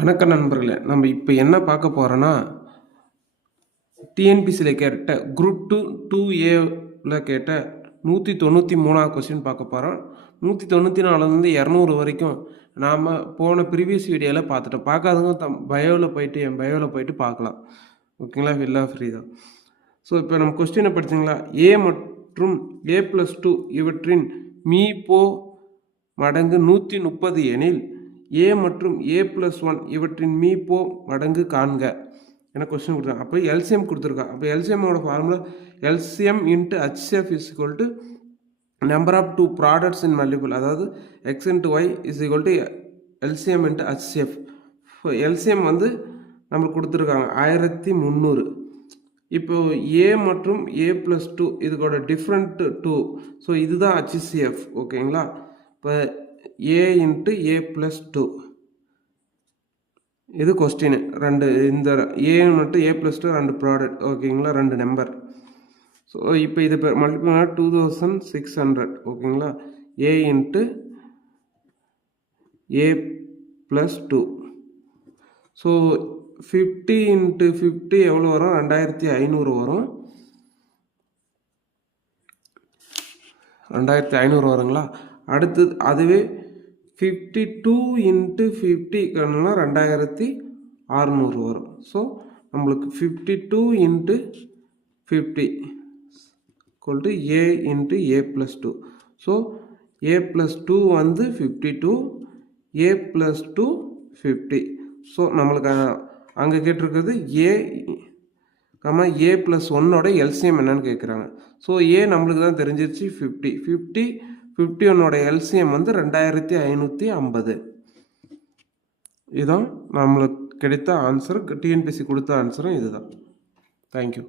வணக்கம் நண்பர்களே. நம்ம இப்போ என்ன பார்க்க போகிறோன்னா, டிஎன்பிசியில் கேட்ட குரூப் 2A கேட்ட 193ஆவது கொஸ்டின் பார்க்க போகிறோம். 194 200 வரைக்கும் நாம் போன ப்ரீவியஸ் வீடியோவில் பார்த்துட்டோம். பார்க்காதவங்க என் பயோவில் போயிட்டு பார்க்கலாம். ஓகேங்களா? எல்லாம் ஃப்ரீ தான். ஸோ இப்போ நம்ம கொஸ்டினை படிச்சிங்களா? ஏ மற்றும் A+2 இவற்றின் மீ/போ மடங்கு 130 எனில் ஏ மற்றும் A+1 இவற்றின் மீ/போ மடங்கு காண்க என கொஸ்டின் கொடுத்தாங்க. அப்போ எல்சிஎம் கொடுத்துருக்காங்க. அப்போ எல்சிஎம்மோட formula LCM into HCF is equal to number of two products in multiple, அதாவது X into Y is equal to LCM into HCF. LCM நம்மளுக்கு கொடுத்துருக்காங்க 1300. இப்போ ஏ மற்றும் A+2 இதுக்கோட டிஃப்ரெண்ட் 2, ஸோ இதுதான் HCF. ஓகேங்களா? இப்போ ஏ இன்ட்டு A+2 இது கொஸ்டின். ரெண்டு இந்த ஏ மற்றும் A+2 ரெண்டு ப்ராடக்ட். ஓகேங்களா? ரெண்டு நம்பர். ஸோ இப்போ இது மல்டிபிள் 2600. ஓகேங்களா? A into A+2. So 50 into 50 எவ்வளோ வரும்? 2500 வரும். 2500 வருங்களா? அடுத்தது அதுவே 52 இன்ட்டு 50 2600 வரும். ஸோ நம்மளுக்கு 52 into 50 equal to A into A+2. So A+2 52, A+2 50. So நம்மளுக்கு அங்கே கேட்டிருக்கிறது A+1ஓட எல்சிஎம் என்னன்னு கேட்குறாங்க. ஸோ நம்மளுக்கு தான் தெரிஞ்சிருச்சு 50. 51ஓட எல்சிஎம் 2550. இதுதான் நம்மளுக்கு கிடைத்த ஆன்சர். டிஎன்பிசி கொடுத்த ஆன்சரும் இதுதான். தேங்க்யூ.